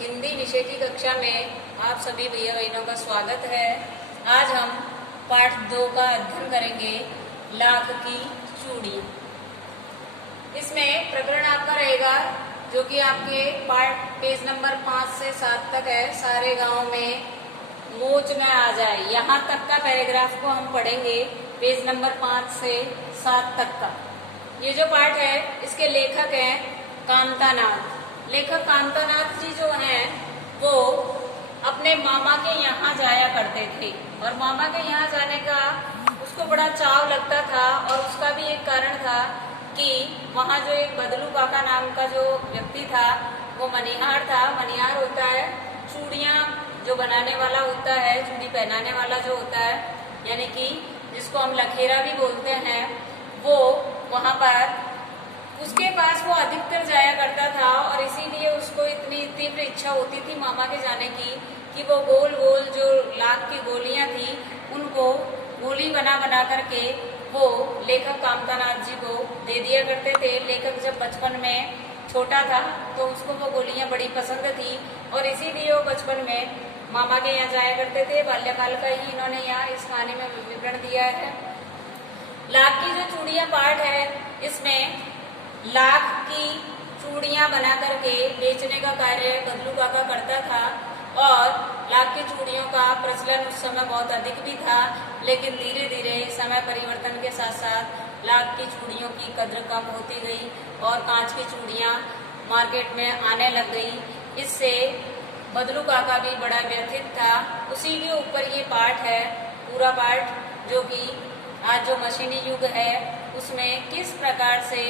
हिंदी विषय की कक्षा में आप सभी भैया बहनों का स्वागत है। आज हम पाठ 2 का अध्ययन करेंगे, लाख की चूड़ी। इसमें प्रकरण आपका रहेगा जो कि आपके पाठ पेज नंबर 5 से 7 तक है। सारे गांव में मोच न आ जाए, यहाँ तक का पैराग्राफ को हम पढ़ेंगे, पेज नंबर 5 से 7 तक का। ये जो पाठ है इसके लेखक हैं कांतानाथ। लेखक कांतानाथ जी जो हैं वो अपने मामा के यहाँ जाया करते थे और मामा के यहाँ जाने का उसको बड़ा चाव लगता था। और उसका भी एक कारण था कि वहाँ जो एक बदलू काका नाम का जो व्यक्ति था वो मनिहार था। मनिहार होता है चूड़ियाँ जो बनाने वाला होता है, चूड़ी पहनाने वाला जो होता है, यानी कि जिसको हम लखेरा भी बोलते हैं, वो वहाँ पर उसके पास वो अधिकतर जाया करता था। और इसीलिए उसको इतनी तीव्र इच्छा होती थी मामा के जाने की कि वो गोल गोल जो लाख की गोलियां थी उनको गोली बना बना करके वो लेखक कांतानाथ जी को दे दिया करते थे। लेखक जब बचपन में छोटा था तो उसको वो गोलियां बड़ी पसंद थी और इसीलिए वो बचपन में मामा के यहाँ जाया करते थे। बाल्यकाल का ही इन्होंने यहाँ इस कहानी में विवरण दिया है। लाख की जो चूड़ियाँ पाठ है इसमें लाख की चूड़ियां बना करके बेचने का कार्य बदलू काका करता था। और लाख की चूड़ियों का प्रचलन उस समय बहुत अधिक भी था, लेकिन धीरे धीरे समय परिवर्तन के साथ साथ लाख की चूड़ियों की कद्र कम होती गई और कांच की चूड़ियां मार्केट में आने लग गई। इससे बदलू काका भी बड़ा व्यथित था। उसी के ऊपर ये पाठ है, पूरा पाठ, जो कि आज जो मशीनी युग है उसमें किस प्रकार से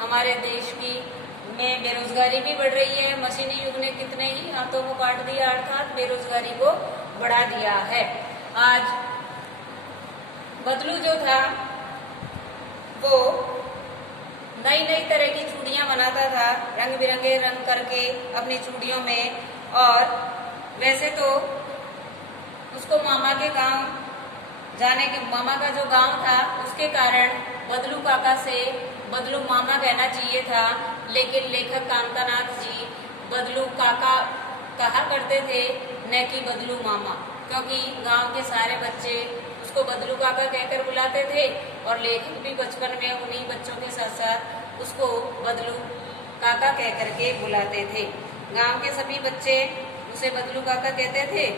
हमारे देश की में बेरोजगारी भी बढ़ रही है। मशीनी युग ने कितने ही हाथों को काट दिया, अर्थात बेरोजगारी को बढ़ा दिया है। आज बदलू जो था वो नई नई तरह की चूड़ियां बनाता था, रंग बिरंगे रंग करके अपनी चूड़ियों में। और वैसे तो उसको मामा के गांव जाने के, मामा का जो गांव था उसके कारण बदलू काका से बदलू मामा कहना चाहिए था, लेकिन लेखक कांतानाथ जी बदलू काका कहा करते थे, न कि बदलू मामा, क्योंकि गांव के सारे बच्चे उसको बदलू काका कहकर बुलाते थे और लेखक भी बचपन में उन्हीं बच्चों के साथ साथ उसको बदलू काका कह करके बुलाते थे। गांव के सभी बच्चे उसे बदलू काका कहते थे।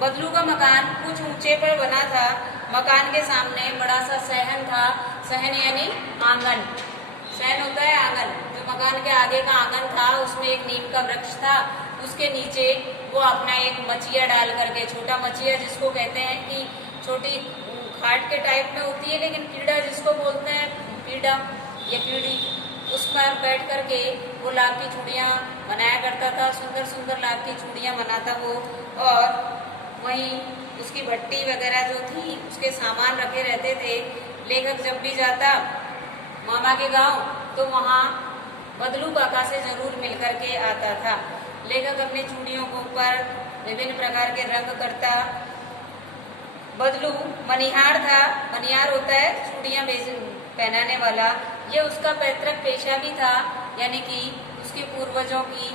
बदलू का मकान कुछ ऊंचे पर बना था। मकान के सामने बड़ा सा सहन था। सहन यानी आंगन, सहन होता है आंगन। जो मकान के आगे का आंगन था उसमें एक नीम का वृक्ष था। उसके नीचे वो अपना एक मचिया डाल करके, छोटा मचिया जिसको कहते हैं कि छोटी खाट के टाइप में होती है, लेकिन पीड़ा जिसको बोलते हैं, पीड़ा या पीढ़ी, उस पर बैठ करके वो लाख की चूड़ियाँ बनाया करता था। सुंदर सुंदर लाख की चूड़ियाँ बनाता वो। और वहीं उसकी भट्टी वगैरह जो थी उसके सामान रखे रहते थे। लेखक जब भी जाता मामा के गांव तो वहाँ बदलू काका से जरूर मिल करके आता था। लेखक अपनी चूड़ियों के ऊपर विभिन्न प्रकार के रंग करता। बदलू मनिहार था। मनिहार होता है चूड़ियाँ पहनाने वाला। ये उसका पैतृक पेशा भी था, यानी कि उसके पूर्वजों की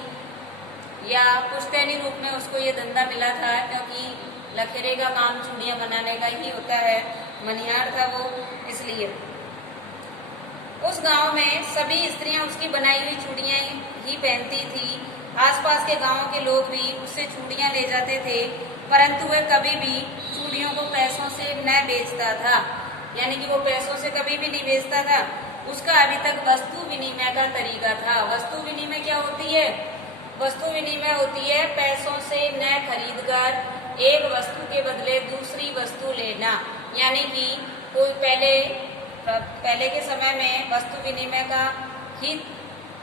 या पुश्तैनी रूप में उसको ये धंधा मिला था, क्योंकि लखेरे का काम चूड़ियाँ बनाने का ही होता है। मनिहार था वो, इसलिए उस गांव में सभी स्त्रियां उसकी बनाई हुई चूड़ियाँ ही पहनती थी। आसपास के गांव के लोग भी उससे चूड़ियाँ ले जाते थे, परंतु वह कभी भी चूड़ियों को पैसों से न बेचता था, यानी कि वो पैसों से कभी भी नहीं बेचता था। उसका अभी तक वस्तु विनिमय का तरीका था। वस्तु विनिमय क्या होती है? वस्तु विनिमय होती है पैसों से न खरीदकर एक वस्तु के बदले दूसरी वस्तु लेना। यानी कि कोई पहले के समय में वस्तु विनिमय का ही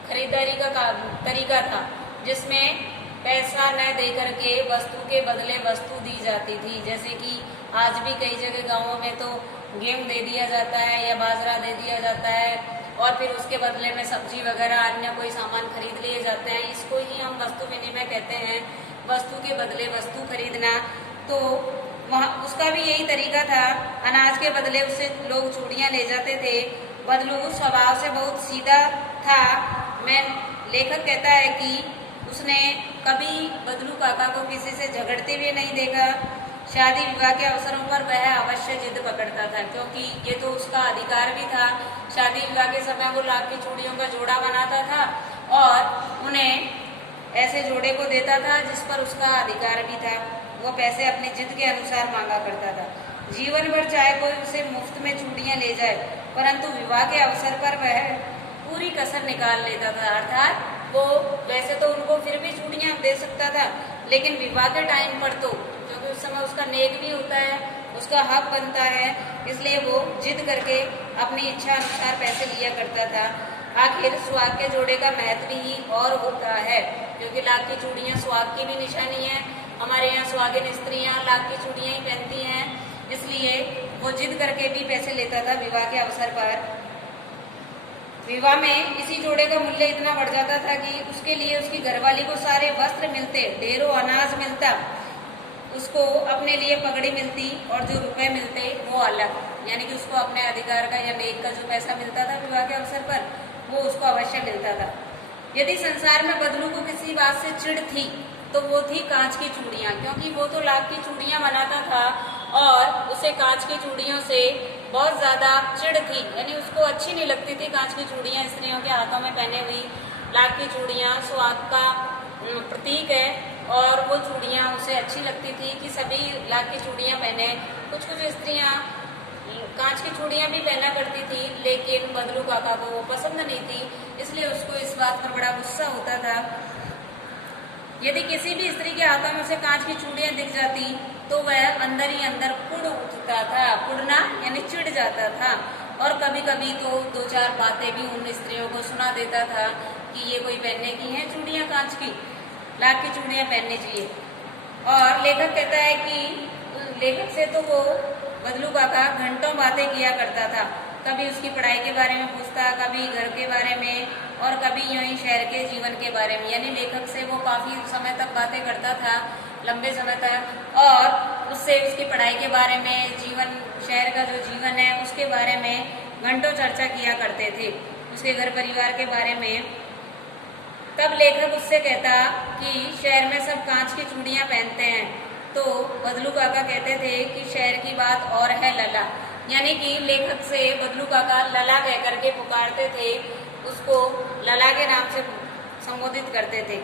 खरीदारी का तरीका था, जिसमें पैसा न दे करके वस्तु के बदले वस्तु दी जाती थी। जैसे कि आज भी कई जगह गांवों में तो गेहूं दे दिया जाता है या बाजरा दे दिया जाता है और फिर उसके बदले में सब्जी वगैरह अन्य कोई सामान खरीद लिए जाते हैं। इसको ही हम वस्तु विनिमय कहते हैं, वस्तु के बदले वस्तु खरीदना। तो वहाँ उसका भी यही तरीका था। अनाज के बदले उससे लोग चूड़ियाँ ले जाते थे। बदलू स्वभाव से बहुत सीधा था। मैं लेखक कहता है कि उसने कभी बदलू काका को किसी से झगड़ते हुए नहीं देखा। शादी विवाह के अवसरों पर वह अवश्य जिद पकड़ता था, क्योंकि ये तो उसका अधिकार भी था। शादी विवाह के समय वो लाख की चूड़ियों का जोड़ा बनाता था और उन्हें ऐसे जोड़े को देता था जिस पर उसका अधिकार भी था। वो पैसे अपनी जिद के अनुसार मांगा करता था। जीवन भर चाहे कोई उसे मुफ्त में चूड़ियां ले जाए, परंतु विवाह के अवसर पर वह पूरी कसर निकाल लेता था। अर्थात वो वैसे तो उनको फिर भी चूड़ियां दे सकता था, लेकिन विवाह के टाइम पर तो, क्योंकि उस समय उसका नेक भी होता है, उसका हक बनता है, इसलिए वो जिद करके अपनी इच्छा अनुसार पैसे लिया करता था। आखिर सुहाग के जोड़े का महत्व ही और होता है, क्योंकि लाख की चूड़ियां सुहाग की भी निशानी है। हमारे यहाँ सुहागिन स्त्रियां लाख की चूड़ियां ही पहनती हैं, इसलिए वो जिद करके भी पैसे लेता था विवाह के अवसर पर। विवाह में इसी जोड़े का मूल्य इतना बढ़ जाता था कि उसके लिए उसकी घरवाली को सारे वस्त्र मिलते, ढेरों अनाज मिलता, उसको अपने लिए पगड़ी मिलती और जो रुपए मिलते वो अलग, यानी कि उसको अपने अधिकार का या नेक का जो पैसा मिलता था विवाह के अवसर पर, वो उसको अवश्य मिलता था। यदि संसार में बदलू को किसी बात से चिढ़ थी तो वो थी कांच की चूड़ियां, क्योंकि वो तो लाख की चूड़ियां बनाता था और उसे कांच की चूड़ियों से बहुत ज़्यादा चिढ़ थी, यानी उसको अच्छी नहीं लगती थी कांच की चूड़ियां स्त्रियों के हाथों में पहने हुई। लाख की चूड़ियां सुहाग का प्रतीक है और वो चूड़ियां उसे अच्छी लगती थी कि सभी लाख की चूड़ियां पहने। कुछ कुछ स्त्रियां कांच की चूड़ियां भी पहना करती थी, लेकिन बदलू काका को वो पसंद नहीं थी, इसलिए उसको इस बात पर बड़ा गुस्सा होता था। यदि किसी भी स्त्री के हाथों में से कांच की चूड़ियां दिख जाती तो वह अंदर ही अंदर पुड़ उठता था। पुड़ना यानी चिढ़ जाता था, और कभी कभी तो दो चार बातें भी उन स्त्रियों को सुना देता था कि ये कोई पहनने की हैं चूड़ियां कांच की, लाख की चूड़ियां पहननी चाहिए। और लेखक कहता है कि लेखक से तो वो बदलू काका घंटों बातें किया करता था। कभी उसकी पढ़ाई के बारे में पूछता, कभी घर के बारे में, और कभी यूं ही शहर के जीवन के बारे में। यानी लेखक से वो काफ़ी समय तक बातें करता था, लंबे समय तक, और उससे उसकी पढ़ाई के बारे में, जीवन, शहर का जो जीवन है उसके बारे में घंटों चर्चा किया करते थे, उसके घर परिवार के बारे में। तब लेखक उससे कहता कि शहर में सब कांच की चूड़ियां पहनते हैं, तो बदलू काका कहते थे कि शहर की बात और है लला, यानी कि लेखक से बदलू काका लला कह करके पुकारते थे, उसको लला के नाम से संबोधित करते थे।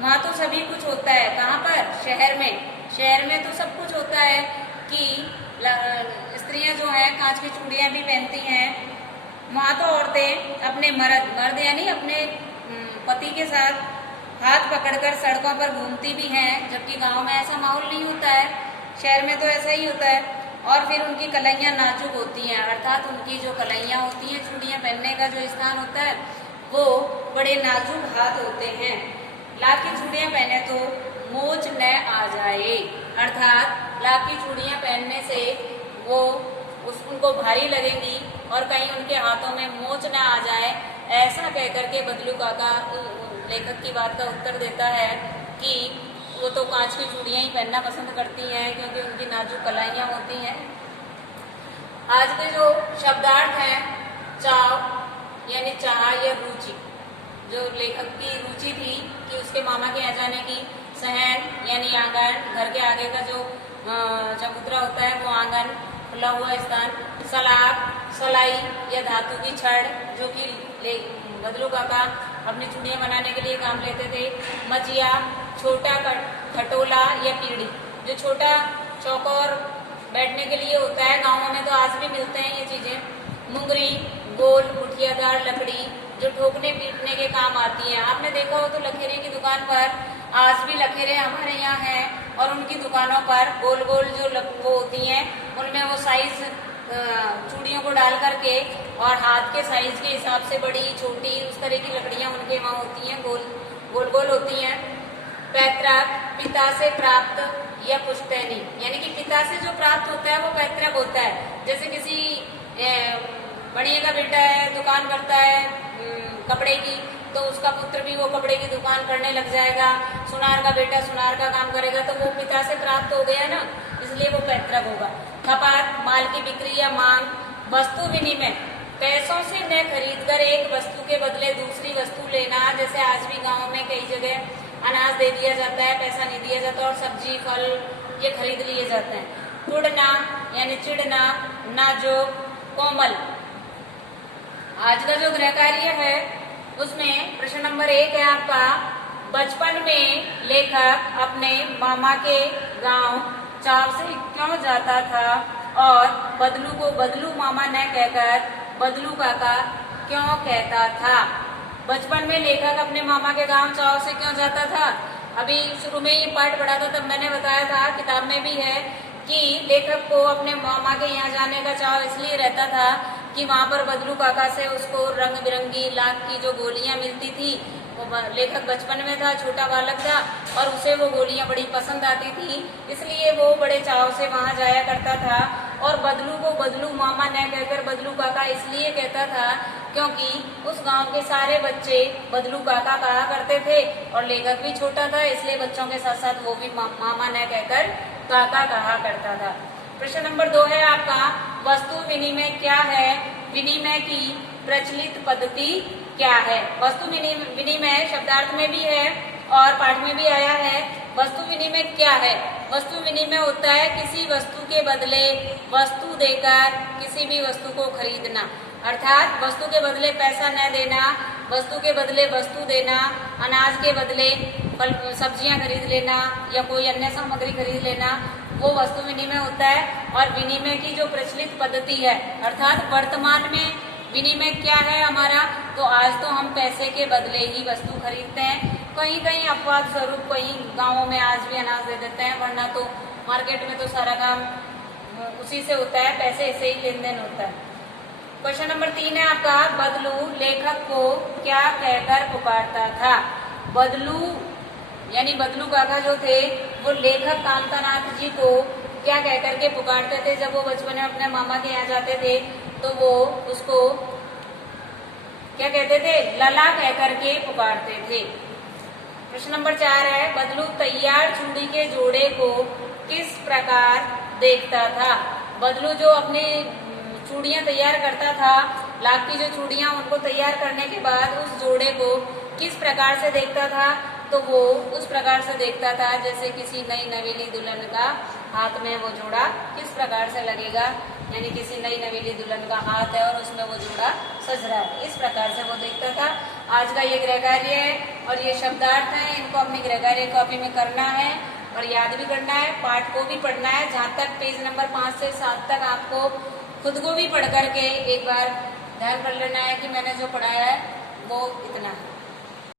वहाँ तो सभी कुछ होता है, कहाँ पर? शहर में। शहर में तो सब कुछ होता है कि स्त्रियां जो हैं कांच की चूड़ियां भी पहनती हैं। वहाँ तो औरतें अपने मर्द यानी अपने पति के साथ हाथ पकड़कर सड़कों पर घूमती भी हैं, जबकि गांव में ऐसा माहौल नहीं होता है, शहर में तो ऐसा ही होता है। और फिर उनकी कलाइयाँ नाजुक होती हैं, अर्थात उनकी जो कलाइयाँ होती हैं, चूड़ियाँ पहनने का जो स्थान होता है वो बड़े नाजुक हाथ होते हैं। लाख की चूड़ियाँ पहने तो मोच न आ जाए, अर्थात लाख की चूड़ियाँ पहनने से वो उनको भारी लगेंगी और कहीं उनके हाथों में मोच न आ जाए, ऐसा कह करके बदलू काका लेखक की बात का उत्तर देता है कि वो तो कांच की चूड़ियाँ ही पहनना पसंद करती हैं, क्योंकि उनकी नाजुक कलाइयाँ होती हैं। आज के जो शब्दार्थ हैं, चाव यानी चाह या रुचि, जो लेखक की रुचि थी कि उसके मामा के यहाँ जाने की, सहन यानी आंगन, घर के आगे का जो चबूतरा होता है वो आंगन, खुला हुआ स्थान, सलाख, सलाई या धातु की छड़, जो कि बदलू काका अपनी चूड़ियाँ बनाने के लिए काम लेते थे, मचिया, छोटा खटोला या पीढ़ी, जो छोटा चौकोर बैठने के लिए होता है, गाँवों में तो आज भी मिलते हैं ये चीज़ें, मुंगरी, गोल मुठियादार लकड़ी जो ठोकने पीटने के काम आती हैं। आपने देखा हो तो लखेरे की दुकान पर आज भी लखेरे हमारे यहाँ हैं, और उनकी दुकानों पर गोल गोल जो वो होती हैं, उनमें वो साइज चूड़ियों को डाल करके और हाथ के साइज के हिसाब से बड़ी छोटी उस तरह की लकड़ियाँ उनके वहाँ होती हैं, गोल गोल होती हैं। पैतृक, पिता से प्राप्त या पुश्तैनी, यानी कि पिता से जो प्राप्त होता है वो पैतृक होता है। जैसे किसी बढ़िया का बेटा है, दुकान करता है कपड़े की, तो उसका पुत्र भी वो कपड़े की दुकान करने लग जाएगा। सुनार का बेटा सुनार का काम करेगा, तो वो पिता से प्राप्त हो गया ना, इसलिए वो पैतृक होगा। खपात, माल की बिक्री या मांग। वस्तु विनिमय, पैसों से न खरीद कर एक वस्तु के बदले दूसरी वस्तु लेना, जैसे आज भी गाँव में कई जगह अनाज दे दिया जाता है, पैसा नहीं दिया जाता और सब्जी फल ये खरीद लिए जाते हैं। टुड़ना यानी चिढ़ना, नाजुक, कोमल। आज का जो गृह कार्य है उसमें प्रश्न नंबर 1 है आपका, बचपन में लेखक अपने मामा के गांव चाव से क्यों जाता था और बदलू को बदलू मामा न कहकर बदलू काका क्यों कहता था। बचपन में लेखक अपने मामा के गांव चाव से क्यों जाता था। अभी शुरू में ये पाठ पढ़ा था तब मैंने बताया था, किताब में भी है कि लेखक को अपने मामा के यहाँ जाने का चाव इसलिए रहता था कि वहां पर बदलू काका से उसको रंग बिरंगी लाख की जो गोलियां मिलती थी, वो लेखक बचपन में था, छोटा बालक था और उसे वो गोलियां बड़ी पसंद आती थी, इसलिए वो बड़े चाव से वहां जाया करता था। और बदलू को बदलू मामा न कहकर बदलू काका इसलिए कहता था क्योंकि उस गांव के सारे बच्चे बदलू काका कहा करते थे और लेखक भी छोटा था, इसलिए बच्चों के साथ साथ वो भी मामा न कहकर काका कहा करता था। प्रश्न नंबर 2 है आपका, वस्तु विनिमय क्या है, विनिमय की प्रचलित पद्धति क्या है। वस्तु विनिमय शब्दार्थ में भी है और पाठ में भी आया है। वस्तु विनिमय क्या है। वस्तु विनिमय होता है किसी वस्तु के बदले वस्तु देकर किसी भी वस्तु को खरीदना, अर्थात वस्तु के बदले पैसा न देना, वस्तु के बदले वस्तु देना, अनाज के बदले फल सब्जियां खरीद लेना या कोई अन्य सामग्री खरीद लेना, वो वस्तु विनिमय होता है। और विनिमय की जो प्रचलित पद्धति है, अर्थात वर्तमान में विनिमय क्या है हमारा, तो आज तो हम पैसे के बदले ही वस्तु खरीदते हैं। कहीं कहीं अपवाद स्वरूप कहीं गांवों में आज भी अनाज दे देते हैं, वरना तो मार्केट में तो सारा काम उसी से होता है, पैसे से ही लेन देन होता है। क्वेश्चन नंबर 3 है आपका, बदलू लेखक को क्या कहकर पुकारता था। बदलू यानी बदलू काका जो थे वो लेखक कांतानाथ जी को क्या कहकर के पुकारते थे। जब वो बचपन में अपने मामा के यहाँ जाते थे तो वो उसको क्या कहते थे, लला कहकर के पुकारते थे। प्रश्न नंबर 4 है, बदलू तैयार चूड़ी के जोड़े को किस प्रकार देखता था। बदलू जो अपनी चूड़ियां तैयार करता था, लाख की जो चूड़ियां, उनको तैयार करने के बाद उस जोड़े को किस प्रकार से देखता था, तो वो उस प्रकार से देखता था जैसे किसी नई नवेली दुल्हन का हाथ में वो जोड़ा किस प्रकार से लगेगा, यानी किसी नई नवेली दुल्हन का हाथ है और उसमें वो जोड़ा सज रहा है, इस प्रकार से वो देखता था। आज का ये गृह कार्य है और ये शब्दार्थ है, इनको अपनी गृह कार्य कॉपी में करना है और याद भी करना है, पाठ को भी पढ़ना है। जहाँ तक पेज नंबर 5 से 7 तक आपको खुद को भी पढ़ करके एक बार ध्यान कर लेना है कि मैंने जो पढ़ाया है वो इतना है।